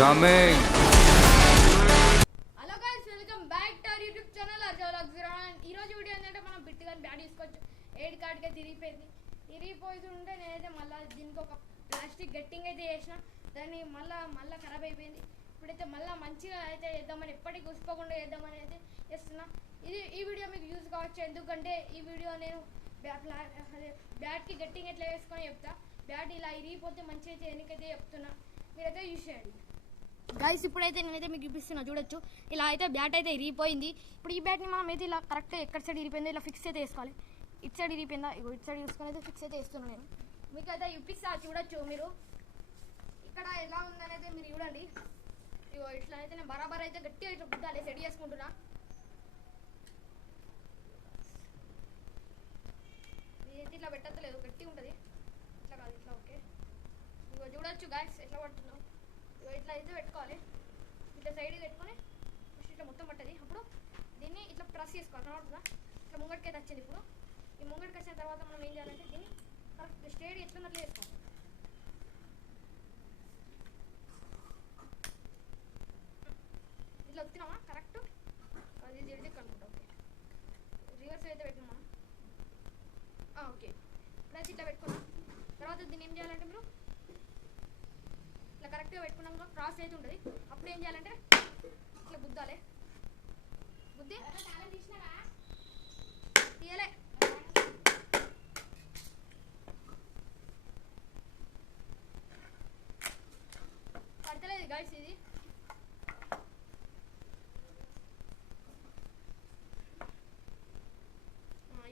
Coming. Hello guys, welcome back to our YouTube channel Arjun. ఈ రోజు video ఏంటంటే మనం బిట్ గాని బ్యాట్ తీసుకోవచ్చు. 8 కార్డ్గా తిరిగిపోతుంటే నేనైతే మళ్ళీ దీనికి ఒక ప్లాస్టిక్ గట్టింగ్ అయితే చేసిన. దాన్ని మళ్ళీ ఖరాబ్ అయిపోయింది. ఇప్పుడైతే మళ్ళీ మంచిగా అయితే చేద్దామని, ఎప్పటికీ గుసుకోకుండా చేద్దామని అయితే చేస్తున్నా. ఈ వీడియో మీకు యూజ్ కావచ్చు, ఎందుకంటే ఈ వీడియో నేను బ్యాట్కి గట్టింగ్ ఎట్లా వేసుకొని చెప్తా. బ్యాట్ ఇలా ఇరిగిపోతే మంచిగా అయితే ఎన్నికైతే చెప్తున్నా, మీరైతే యూజ్ చేయండి గైస్. ఇప్పుడైతే నేనైతే మీకు చూపిస్తున్నా, చూడొచ్చు. ఇలా అయితే బ్యాట్ అయితే ఇరిగిపోయింది. ఇప్పుడు ఈ బ్యాట్ని మనం అయితే ఇలా కరెక్ట్గా ఎక్కడ సైడ్ ఇరిగిపోయిందో ఇలా ఫిక్స్ అయితే వేసుకోవాలి. ఇటు సైడ్ ఇరిగిపోయిందా, ఇగో ఇటు సైడ్ చూసుకొని అయితే ఫిక్స్ అయితే వేస్తున్నాను నేను. మీకు అయితే చూపిస్తా, చూడొచ్చు మీరు. ఇక్కడ ఎలా ఉందనైతే మీరు చూడండి. ఇగో ఇట్లా అయితే నేను బరాబర్ అయితే గట్టిగా ఇట్లా గుద్దాలి, సెట్ చేసుకుంటున్నా. ఇదైతే ఇట్లా పెట్టలేదు, గట్టిగా ఉంటుంది. ఇట్లా కాదు, ఇట్లా ఓకే. ఇగో చూడొచ్చు గాయస్ ఎట్లా పడుతున్నావు. ఇగో ఇట్లా అయితే పెట్టుకోవాలి. ఇట్లా సైడ్ పెట్టుకొని ఫస్ట్ ఇట్లా మొత్తం పట్టది. అప్పుడు దీన్ని ఇట్లా ప్రెస్ చేసుకోవాలి, కనబడుతుందా? ఇట్లా ముంగడికైతే వచ్చింది. ఇప్పుడు ఈ ముంగడికి వచ్చిన తర్వాత మనం ఏం చేయాలంటే దీన్ని కరెక్ట్ స్టేడ్ ఎట్లా అట్లా వేసుకోవాలి. ఇట్లా వచ్చినామా కరెక్ట్, అది ఇది కనుకుంటా. ఓకే, రివర్స్ అయితే పెట్టినామా? ఓకే, ఇప్పుడైతే ఇట్లా పెట్టుకున్నా. తర్వాత దీన్ని ఏం చేయాలంటే మీరు ఇట్లా కరెక్ట్గా పెట్టుకున్నాక క్రాస్ అయితే ఉంటుంది. అప్పుడు ఏం చేయాలంటే ఇట్లా గుద్దాలి. గుద్ది తీయలే, పడతలేదు గైస్ ఇది.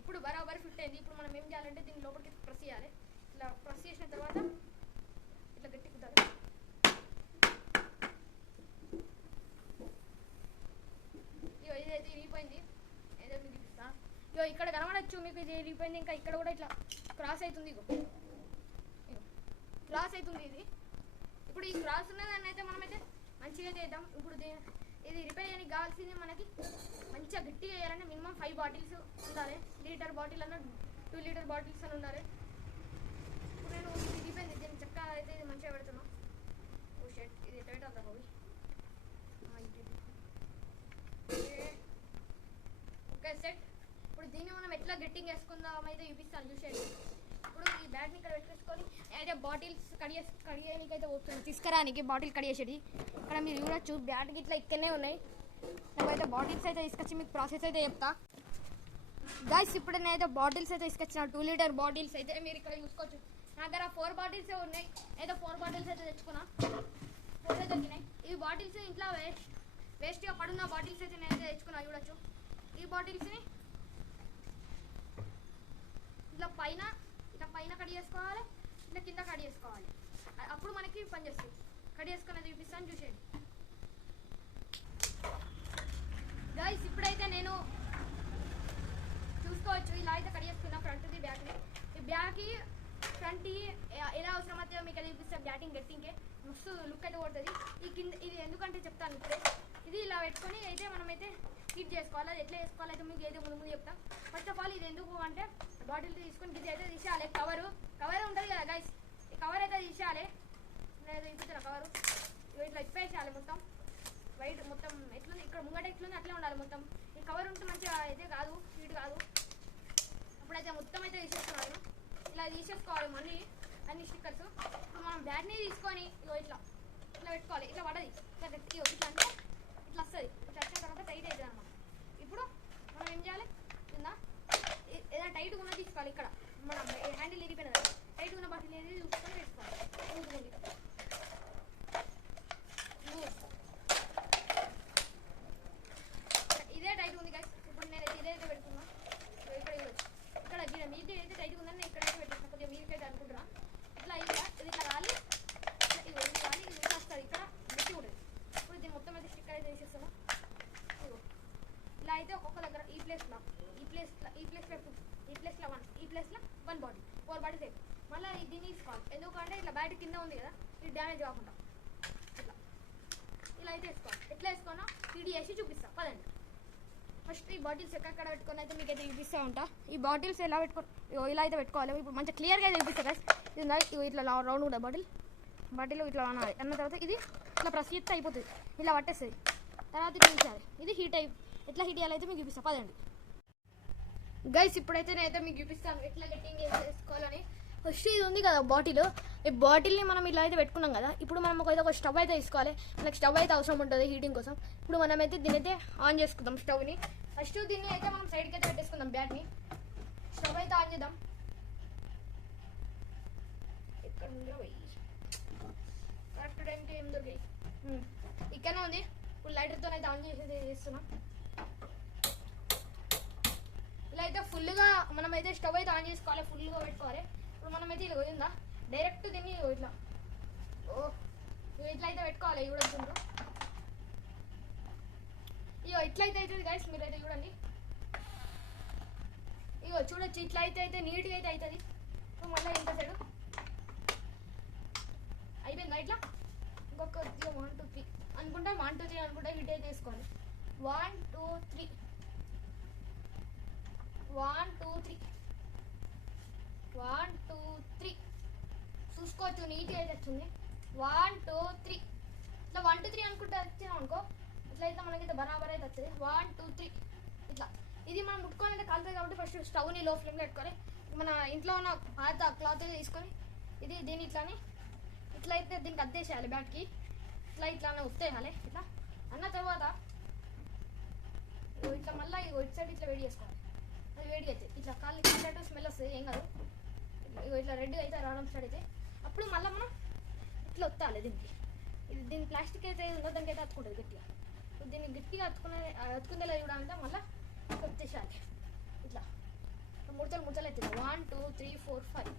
ఇప్పుడు బరాబర్ ఫిట్ అయింది. ఇప్పుడు మనం ఏం చేయాలంటే దీని లోపలికి ప్రెస్ చేయాలి. ఇట్లా ప్రెస్ చేసిన తర్వాత ఇట్లా గట్టి కుట్టాలి. ఇగో ఇదైతే ఇరిగిపోయింది, ఏదో మీకు చూపిస్తా. ఇగో ఇక్కడ కనబడచ్చు మీకు, ఇది ఇరిగిపోయింది. ఇంకా ఇక్కడ కూడా ఇట్లా క్రాస్ అవుతుంది. ఇగో క్రాస్ అవుతుంది ఇది. ఇప్పుడు ఈ క్రాస్ ఉన్నదాన్ని అయితే మనమైతే మంచిగా చేద్దాం. ఇప్పుడు ఇది రిపేర్ చేయడానికి కావాల్సింది మనకి మంచిగా గట్టిగా చేయాలంటే మినిమం 5 బాటిల్స్ ఉండాలి. లీటర్ బాటిల్ అన్న 2 లీటర్ బాటిల్స్ అని ఉండాలి. ఇప్పుడు నేను ఇరిగిపోయింది, దీన్ని చెక్క అయితే ఇది మంచిగా పెడుతున్నాను. ఓ షర్ట్ ఇది ఎట్లా పెట్టాలి బాబు. Okay set. ఇప్పుడు దీన్ని మనం ఎట్లా గట్టింగ్ వేసుకుందాం అయితే చూపిస్తాను, చూసేయండి. ఇప్పుడు ఈ బ్యాట్ని ఇక్కడ పెట్టేసుకొని అయితే బాటిల్స్ కడిగేయడానికి అయితే పోతుంది, తీసుకురానికి బాటిల్ కడిగేసేది. ఇక్కడ మీరు చూడొచ్చు బ్యాట్కి ఇట్లా ఇక్కడనే ఉన్నాయి. నాకైతే బాటిల్స్ అయితే తీసుకొచ్చి మీకు ప్రాసెస్ అయితే చెప్తా గైస్. ఇప్పుడు నేనైతే బాటిల్స్ అయితే తీసుకొచ్చిన 2 లీటర్ బాటిల్స్ అయితే మీరు ఇక్కడ చూసుకోవచ్చు. నా దగ్గర 4 బాటిల్స్ ఉన్నాయి. అయితే 4 బాటిల్స్ అయితే తెచ్చుకున్నా, 4 అయితే దొరికినాయి. ఈ బాటిల్స్ ఇంట్లో వేస్ట్గా పడున్న బాటిల్స్ అయితే నేనైతే తెచ్చుకున్నా, చూడొచ్చు. ఈ బాటిల్స్ని ఇట్లా పైన కట్ చేసుకోవాలి, ఇట్లా కింద కట్ చేసుకోవాలి. అప్పుడు మనకి పని చేస్తుంది. కట్ చేసుకుని చూపిస్తాను, చూసేయండి గైస్. ఇప్పుడైతే నేను చూసుకోవచ్చు ఇలా అయితే కట్ చేసుకున్నా ఫ్రంట్ది బ్యాక్ని. ఈ బ్యాక్కి ఫ్రంట్ ఎలా అవసరం అయితే మీకు అది చూపిస్తాను. బ్యాటింగ్ గట్టింగ్కే మస్తు లుక్ అయితే కొడుతుంది. ఈ కింద ఇది ఎందుకంటే చెప్తాను ఇప్పుడే. ఇది ఇలా పెట్టుకొని అయితే మనమైతే హీట్ చేసుకోవాలి. అది ఎట్లా చేసుకోవాలి అయితే మీకు అయితే ముందు చెప్తాం. ఫస్ట్ ఆఫ్ ఆల్ ఇది ఎందుకు అంటే బాటిల్ తీసుకొని ఇది అయితే తీసేయాలి. కవర్ ఉంటుంది కదా గైస్, ఈ కవర్ అయితే తీసేయాలి. నేనైతే చూపిస్తున్నా కవరు. ఇట్లా ఇప్పేసేయాలి మొత్తం వైట్ మొత్తం. ఎట్లుంది ఇక్కడ ముంగట ఎట్లుంది అట్లే ఉండాలి మొత్తం. ఈ కవర్ ఉంటే మంచిగా అయితే కాదు, హీట్ కాదు. అప్పుడైతే మొత్తం అయితే తీసేస్తున్నాను. ఇలా తీసేసుకోవాలి మళ్ళీ అన్ని స్టిక్కర్స్. ఇప్పుడు మనం బ్యాట్ని తీసుకొని ఇట్లా పెట్టుకోవాలి. ఇట్లా పడది, ఇట్లా గట్టి ఇట్లా అంటే ఇట్లా వస్తుంది. ఇట్లా వచ్చిన తర్వాత టైట్ అవుతుంది అన్నమాట. ఇప్పుడు మనం ఏం చేయాలి, కింద ఏదైనా టైట్గా ఉన్నది తీసుకోవాలి. ఇక్కడ మనం హ్యాండిల్ ఇరిగిపోయిన కదా, టైట్గా ఉన్న బాటిల్ ఏది చూసుకొని వేసుకోవాలి. ఇదే టైట్ ఉంది గైస్. ఇప్పుడు నేను ఇదైతే పెట్టుకున్నా. ఇక్కడ మీది అయితే టైట్గా ఉందని నేను ఇక్కడైతే పెట్టేసిన, కొద్దిగా మీదకైతే అనుకుంటున్నా. ఇట్లా ఇది ఇట్లా రాలి ఇది వస్తుంది. ఇక్కడ గట్టి ఉంటుంది. ఇప్పుడు దీన్ని మొత్తం అయితే స్టిక్కర్ అయితే వేసేస్తాను. ఇలా అయితే ఒక్కొక్క దగ్గర ఈ ప్లేస్లో 1, ఈ ప్లేస్లో 1 బాటిల్, 4 బాటిల్స్ అయితే మళ్ళీ దీన్ని తీసుకోవాలి. ఎందుకంటే ఇట్లా బయట కింద ఉంది కదా, ఇది డ్యామేజ్ కాకుండా ఇలా అయితే వేసుకోవాలి. ఎట్లా వేసుకోనా ఇది వేసి చూపిస్తా పదండి. ఫస్ట్ ఈ బాటిల్స్ ఎక్కడెక్కడ పెట్టుకొని అయితే మీకు అయితే చూపిస్తూ ఉంటా. ఈ బాటిల్స్ ఎలా పెట్టుకొని ఇలా అయితే పెట్టుకోవాలి. ఇప్పుడు మంచిగా క్లియర్గా అయితే చూపిస్తా గైస్. ఇది ఇట్లా రౌండ్ కూడా బాటిల్ బాటిల్లో ఇట్లా అనాలి. అన్న తర్వాత ఇది ఇట్లా ప్రెస్ చేస్తే అయిపోతుంది, ఇలా పట్టేస్తుంది. తర్వాత ఇట్లా ఉంచాలి. ఇది హీట్ ఎట్లా హీట్ చేయాలైతే మీకు చూపిస్తా పదండి గైస్. ఇప్పుడైతే నేనైతే మీకు చూపిస్తాను ఎట్లా గట్టింగ్ చేసుకోవాలని. ఫస్ట్ ఇది ఉంది కదా బాటిల్, ఈ బాటిల్ని మనం ఇలా అయితే పెట్టుకున్నాం కదా. ఇప్పుడు మనం ఒక స్టవ్ అయితే తీసుకోవాలి. మనకి స్టవ్ అయితే అవసరం ఉంటుంది హీటింగ్ కోసం. ఇప్పుడు మనం అయితే దీని అయితే ఆన్ చేసుకుందాం స్టవ్ని. ఫస్ట్ దీన్ని అయితే మనం సైడ్కి అయితే పెట్టేసుకుందాం బ్యాట్ని. స్టవ్ అయితే ఆన్ చేద్దాం. ఇక్కడ కరెక్ట్ టైంకి ఏం దొరికాయి, ఇక్కడనే ఉంది. ఇప్పుడు లైటర్తో అయితే ఆన్ చేస్తున్నాం. ఇలా అయితే ఫుల్గా మనమైతే స్టవ్ అయితే ఆన్ చేసుకోవాలి, ఫుల్గా పెట్టుకోవాలి. ఇప్పుడు మనమైతే ఇలా పోయిందా డైరెక్ట్ దీన్ని ఇట్లా ఇట్లా అయితే పెట్టుకోవాలి. చూడొచ్చు ఇగో ఇట్లయితే అవుతుంది గైస్, మీరైతే చూడండి. ఇగో చూడొచ్చు ఇట్లా అయితే నీట్గా అయితే అవుతుంది. ఇప్పుడు మళ్ళీ ఎంత సైడు అయిపోయిందా ఇట్లా. ఇంకొక 1 2 3 అనుకుంటా, 1 2 3 అనుకుంటా హీట్ అయితే వేసుకోండి. 1 2 3 1 2 3 1 2 3 చూసుకోవచ్చు నీట్గా అయితే వచ్చింది. 1 2 3 ఇట్లా 1 2 3 అనుకుంటా వచ్చినాం అనుకో, ఇట్లయితే మనకైతే బరాబర్ అయితే వస్తుంది. 1 2 3 ఇట్లా. ఇది మనం ముట్టుకోవాలంటే కలుతుంది కాబట్టి ఫస్ట్ స్టవ్ని లో ఫ్లేమ్లో పెట్టుకొని మన ఇంట్లో ఉన్న పాత క్లాత్ అయితే తీసుకొని దీన్ని ఇట్లయితే దీనికి అద్దేసేయాలి బ్యాట్కి. ఇట్లా ఉత్తేయాలి. ఇట్లా అన్న తర్వాత ఇట్లా మళ్ళీ ఇటు సైడ్ ఇట్లా వేడి చేసుకోవాలి. అది వేడిగా అయితే ఇట్లా కాళ్ళ స్మెల్ వస్తుంది, ఏం కాదు. ఇట్లా రెడ్గా అయితే రావడం స్టార్ట్ అయితే అప్పుడు మళ్ళీ మనం ఇట్లా ఒత్తాలి దీనికి. దీని ప్లాస్టిక్ అయితే ఉందో దానికి అయితే అతుకుంటుంది గట్టిగా. దీన్ని గట్టిగా అతుకుందేలా చూడాలంటే మళ్ళీ వచ్చేసాలి. ఇట్లా ముడతలు అవుతుంది. 1 2 3 4 5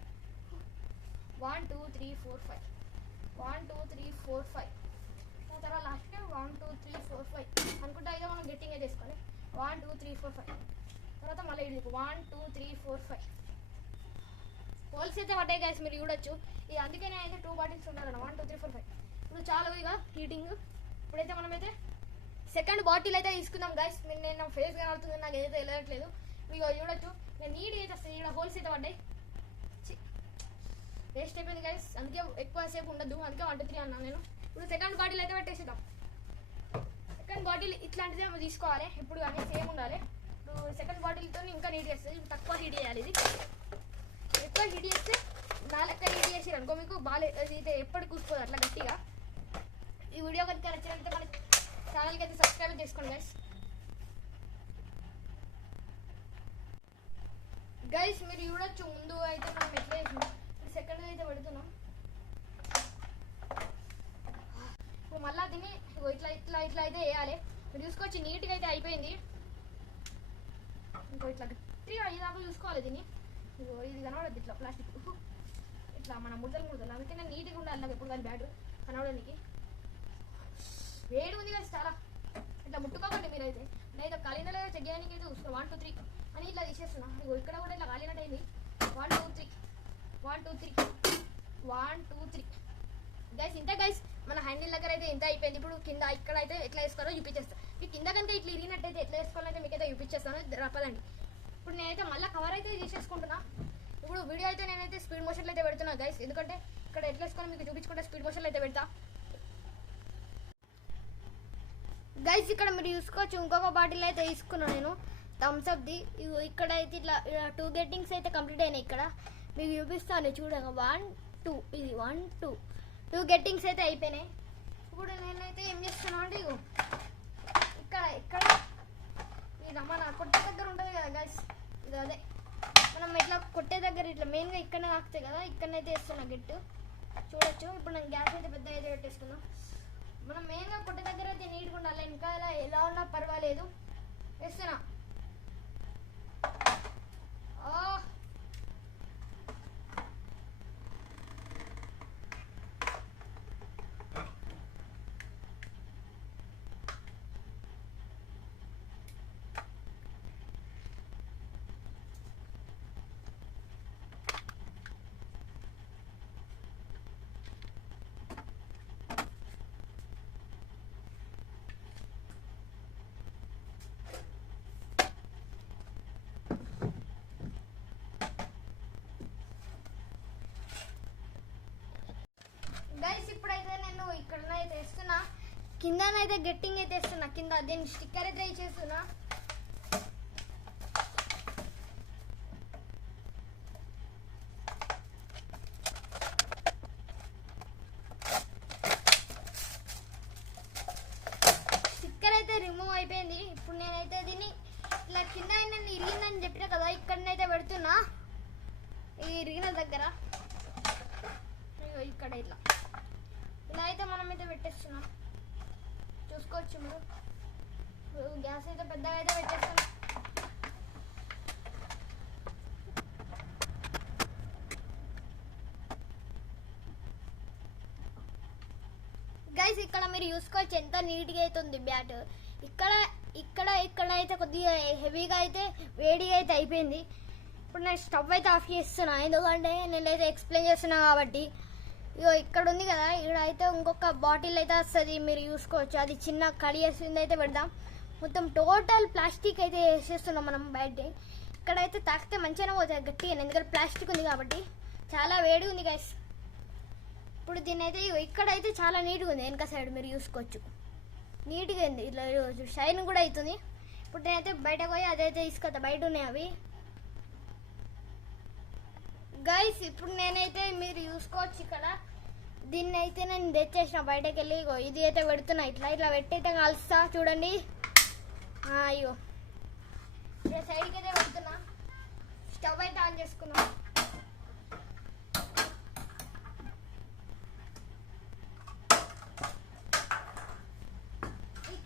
1 2 3 4 5 1 2 3 4 5 తర్వాత లాస్ట్ 1 2 3 4 5 అనుకుంటా అయితే మనం గట్టిగా చేసుకోవాలి. 1 2 3 4 5 తర్వాత మళ్ళీ ఇది 1 2 3 4 5 హోల్స్ అయితే పడ్డాయి గైస్, మీరు చూడొచ్చు. ఇది అందుకే అయితే 2 బాటిల్స్ ఉండాలన్న. 1 2 3 4 5 ఇప్పుడు చాలా ఇక హీటింగ్. ఇప్పుడైతే మనమైతే సెకండ్ బాటిల్ అయితే తీసుకుందాం గైస్. నేను నా ఫేస్ కనబడుతుంది, నాకు ఏదైతే వెళ్ళట్లేదు. మీకు చూడొచ్చు నేను నీట్గా అయితే వస్తుంది. ఇక్కడ హోల్స్ అయితే పడ్డాయి, వేస్ట్ అయిపోయింది గైస్. అందుకే ఎక్కువ సేపు ఉండదు, అందుకే 1 2 3 అన్నాను నేను. ఇప్పుడు సెకండ్ బాటిల్ అయితే పెట్టేసేద్దాం. సెకండ్ బాటిల్ ఇట్లాంటిదే మనం తీసుకోవాలి ఇప్పుడు, కానీ సేమ్ ఉండాలి. ఇప్పుడు సెకండ్ బాటిల్తో ఇంకా నీట్ చేస్తుంది. తక్కువ హీట్ చేయాలి. ఇది ఎక్కువ హీట్ చేస్తే నా లెక్క హీట్ చేసారు అనుకో మీకు అయితే ఎప్పటికి కూసుకోదు అట్లా గట్టిగా. ఈ వీడియో కనుక నచ్చినట్లయితే మన ఛానల్కి అయితే సబ్స్క్రైబ్ చేసుకోండి గైస్. గైస్ మీరు చూడొచ్చు ముందు అయితే మనం ఎట్లా చేసినాం, సెకండ్ అయితే పెడుతున్నాం. ఇప్పుడు మళ్ళీ దీన్ని ఇట్లా అయితే వేయాలి. మీరు చూసుకోవచ్చు నీట్గా అయితే అయిపోయింది. ఇంకో ఇట్లా గట్టిగా అయ్యేదాకా చూసుకోవాలి దీన్ని. ఇది కనబడద్దు ఇట్లా ప్లాస్టిక్ ఇట్లా మన ముడతలు అందుకే నేను నీట్గా ఉండాలి నాకు ఎప్పుడు కానీ బ్యాట్ కనబడడానికి. వేడి ఉంది కదా చాలా, ఇట్లా ముట్టుకోకండి మీరైతే. నేనైతే కలిందా లేదా చెక్ చేయడానికి అయితే చూస్తున్నాను. 1 2 3 అని ఇట్లా తీసేస్తున్నా. ఇక్కడ కూడా ఇట్లా కాలినట్టు అయింది. 1 2 3 1 2 3 1 2 3 గైస్ ఇంత గైస్ మన హ్యాండిల్ దగ్గర అయితే ఇంత అయిపోయింది. ఇప్పుడు కింద ఇక్కడ అయితే ఎట్లా వేసుకోవాలో చూపించేస్తాను. మీకు కింద కనుక ఇట్లా ఇరిగినట్టయితే ఎట్లా వేసుకోవాలంటే మీకైతే చూపించేస్తాను. రప్పదండి. ఇప్పుడు నేనైతే మళ్ళీ కవర్ అయితే తీసేసుకుంటున్నా. ఇప్పుడు వీడియో అయితే నేనైతే స్పీడ్ మోషన్లో అయితే పెడుతున్నా గైస్, ఎందుకంటే ఇక్కడ ఎట్లా వేసుకోవాలో మీకు చూపించుకుంటే స్పీడ్ మోషన్లో అయితే పెడతా గైస్. ఇక్కడ మీరు చూసుకోవచ్చు ఇంకొక బాటిల్ అయితే తీసుకున్నాను నేను థమ్స్అప్ది. ఇక్కడ అయితే ఇట్లా 2 గెట్టింగ్స్ అయితే కంప్లీట్ అయినాయి. ఇక్కడ మీకు చూపిస్తాను చూడండి. 1 2 ఇది 1 2 గెట్టింగ్స్ అయితే అయిపోయినాయి. ఇప్పుడు నేనైతే ఏం చేస్తున్నాను అంటే ఇక్కడ ఇది మన కొట్టే దగ్గర ఉంటుంది కదా గైస్, ఇది అదే మనం ఇట్లా కొట్టే దగ్గర ఇట్లా మెయిన్గా ఇక్కడనే తాకుతాయి కదా, ఇక్కడనైతే వేస్తున్నా గెట్టు చూడొచ్చు. ఇప్పుడు నేను గ్యాస్ అయితే పెద్ద అయితే పెట్టేసుకున్నాం. మనం మెయిన్గా కొట్టే దగ్గర అయితే నీట్గా ఉండాలి. ఇంకా ఎలా ఉన్నా పర్వాలేదు. వేస్తున్నా. గైస్ ఇప్పుడైతే నేను ఇక్కడనైతే వేస్తున్నా, కిందనైతే గట్టింగ్ అయితే వేస్తున్నా, కింద దీన్ని స్టిక్కర్ అయితే చేస్తున్నా. రిమూవ్ అయిపోయింది. ఇప్పుడు నేనైతే దీన్ని ఇలా కింద నన్ను ఇరిగిందని చెప్పినా కదా, ఇక్కడనైతే పెడుతున్నా. ఈ ఇరిగిన దగ్గర ఇక్కడ ఇలా అయితే మనం అయితే పెట్టేస్తున్నాం. చూసుకోవచ్చు మీరు, గ్యాస్ అయితే పెద్దగా అయితే పెట్టేస్తాం. గైస్ ఇక్కడ మీరు చూసుకోవచ్చు ఎంత నీట్గా అవుతుంది బ్యాట్. ఇక్కడ అయితే కొద్దిగా హెవీగా అయితే వేడిగా అయితే అయిపోయింది. ఇప్పుడు నేను స్టవ్ అయితే ఆఫ్ చేస్తున్నా, ఎందుకంటే నేనైతే ఎక్స్ప్లెయిన్ చేస్తున్నా కాబట్టి. ఇగో ఇక్కడ ఉంది కదా, ఇక్కడ అయితే ఇంకొక బాటిల్ అయితే వస్తుంది, మీరు చూసుకోవచ్చు. అది చిన్న కడి వేసింది అయితే పెడదాం. మొత్తం టోటల్ ప్లాస్టిక్ అయితే వేసేస్తున్నాం మనం బయట. ఇక్కడైతే తాకితే మంచిగానే పోతుంది గట్టిగా, ఎందుకంటే ప్లాస్టిక్ ఉంది కాబట్టి. చాలా వేడిగా ఉంది గైస్. ఇప్పుడు దీన్ని అయితే ఇక్కడైతే చాలా నీట్గా ఉంది, వెనక సైడ్ మీరు చూసుకోవచ్చు. నీట్గా ఉంది, ఇట్లా షైన్ కూడా అవుతుంది. ఇప్పుడు నేనైతే బయటకు పోయి అదైతే తీసుకొస్తా, బయట ఉన్నాయి అవి. గైస్ ఇప్పుడు నేనైతే మీరు చూసుకోవచ్చు ఇక్కడ దీన్ని అయితే నేను తెచ్చేసిన బయటకు వెళ్ళి. ఇది అయితే పెడుతున్నా, ఇట్లా పెట్టయితే కలుస్తా చూడండి. అయ్యో సైడ్కి అయితే పెడుతున్నా. స్టవ్ అయితే ఆన్ చేసుకున్నా.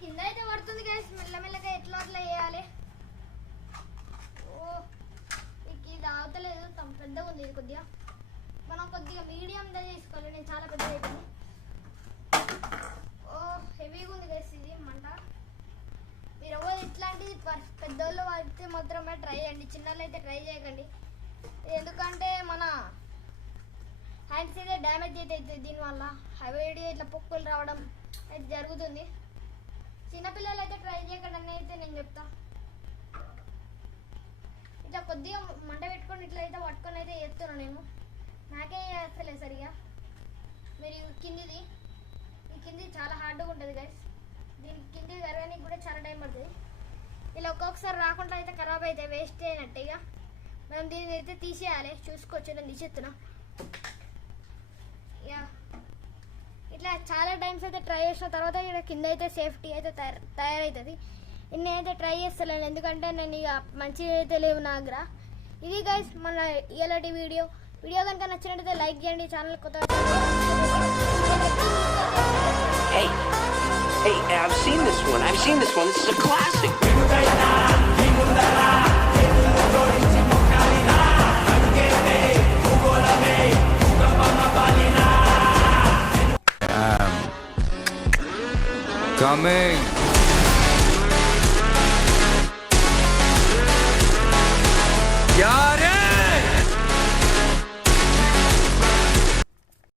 కింద అయితే పడుతుంది గైస్, మెల్లమెల్లగా ఎట్లా అట్లా వేయాలి. ఇది ఆగుతలేదు, పెద్దగా ఉంది ఇది కొద్దిగా. మనం కొద్దిగా మీడియంగా తీసుకోవాలి, నేను చాలా పెద్దగా అయిపోయింది. హెవీగా ఉంది గైస్ ఇది మంట. మీరు ఎవరు ఇట్లాంటిది పెద్దోళ్ళు అయితే మాత్రమే ట్రై చేయండి, చిన్నోళ్ళు అయితే ట్రై చేయకండి. ఎందుకంటే మన హ్యాండ్స్ అయితే డ్యామేజ్ అయితే అవుతుంది దీనివల్ల. హెవీ ఇట్లా పొక్కులు రావడం అయితే జరుగుతుంది. చిన్నపిల్లలు అయితే ట్రై చేయకండి అని అయితే నేను చెప్తా. ఇట్లా కొద్దిగా మంట పెట్టుకొని ఇట్లా అయితే పట్టుకొని అయితే చేస్తున్నాను నేను. నాకే చేస్తలేదు సరిగా. మీరు ఈ కింది చాలా హార్డ్గా ఉంటుంది గైస్. దీనికి కింది జరగడానికి కూడా చాలా టైం పడుతుంది. ఇలా ఒక్కొక్కసారి రాకుండా అయితే ఖరాబ్ అయితే వేస్ట్ అయినట్టే. ఇక మనం దీన్ని అయితే తీసేయాలి. చూసుకోవచ్చు, నేను తీసేస్తున్నా. ఇక ఇట్లా చాలా టైమ్స్ అయితే ట్రై చేసిన తర్వాత ఇక్కడ కింద అయితే సేఫ్టీ అయితే తయారవుతుంది. నేనైతే ట్రై చేస్తలేను, ఎందుకంటే నేను ఇక మంచిగా అయితే లేవు నా దగ్గర. ఇది గైస్ మన ఇలాంటి వీడియో కనుక నచ్చినట్టయితే లైక్ చేయండి. ఛానల్ కొత్త Hey, I've seen this one. This is a classic. Coming.